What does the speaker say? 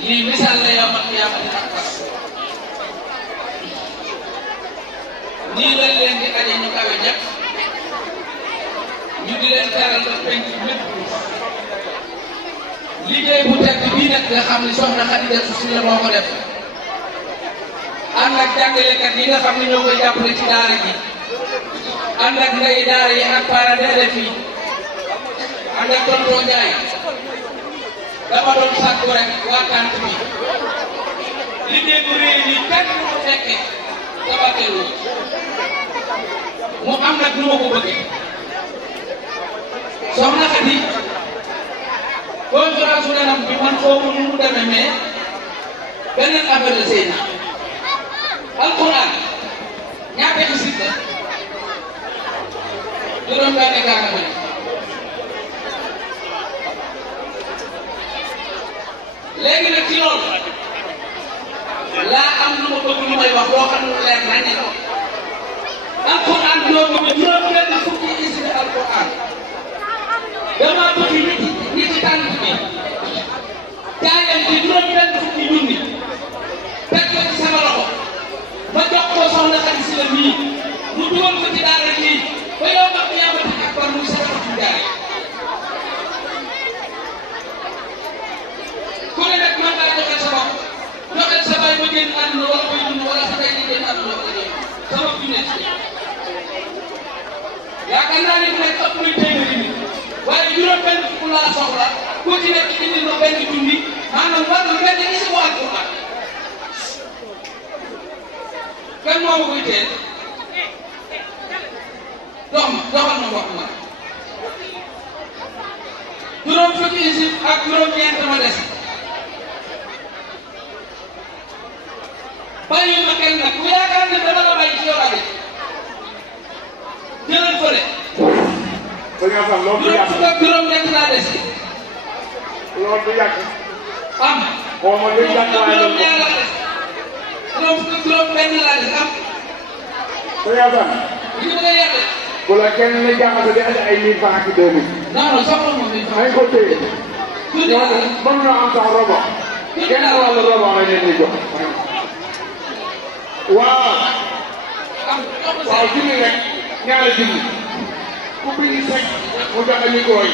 lii misaal la yow man yaa ma di ak tas nii lañ leen di aje ñu kawe ñëpp ñu di leen teral ba penc lépp liggéey bu tedd bii nag nga xam ni soxna Xadija su la moo ko def ànd ak jàngalekat yi nga xam ne ñoo koy jàppale ci daara ji ànd ak ndey daara yi ak parents d'élèves yi ànd ak tonton Ndiaye dama doon sàkku rek waa kant bi liggéey bu réy nii kenn du ko fekke tabateelu mu am nag nu ma ko bëggee soxna Xadi conférence su nenam bi man foofu nu mu demee mais beneen affaire la sëy na alquran ñaata isib la juróom benn gaana ma léegi nag ci loolu laa am lu ma bëgg lu may wax loo xam ne leer nañ ne alquran ñoo bëgg juróom benn fukki isib alquran dama bëgg nit ci tànn bi jaayam ci juróom benn fukki junni teg ko ci sama loxo ma jox ko soxna Xadi Si la nii mu dugal ko ci daara ji ba yow ma yamati ak par muy sa ci jaay ku ne nag man ngaa joxe sa bopp joxe sa bay ba génn àdduna wala koy dund wala sa bay di génn àdduna wala génn sa bopp ju nekk yaakaar naa ne ku nekk ëpp muy téeméeri nit waaye juróom benn fukk laa soxla ku ci nekk indi na benn junni maanaam war na benn isi bu alquran kan moo ma koy teel doxal ma wax ma juróom fukki isib ak juróom-ñeent ma des bàyyi ma kenn nag ku yaakaar ne dama la bàyyi ci yow rek jëlal fële juróom fukk ak juróom-ñeent laa des loolu du yàgg am xaw ma lu yàgg waaye juróom-ñaar laa des juróom fukk ak juróom-benn laa des am sëñ Assane li ma lay yàqee bu la kenn la jaaxase di andi ay 1000 francs ci 2000 non non soxla moom mi nañ ko téye tuuti ñoo mën na am sax robo kenn wàllu robo la leen di jox waaw waaw junni rek ñaari junni ku bind sec mu joxe micro yi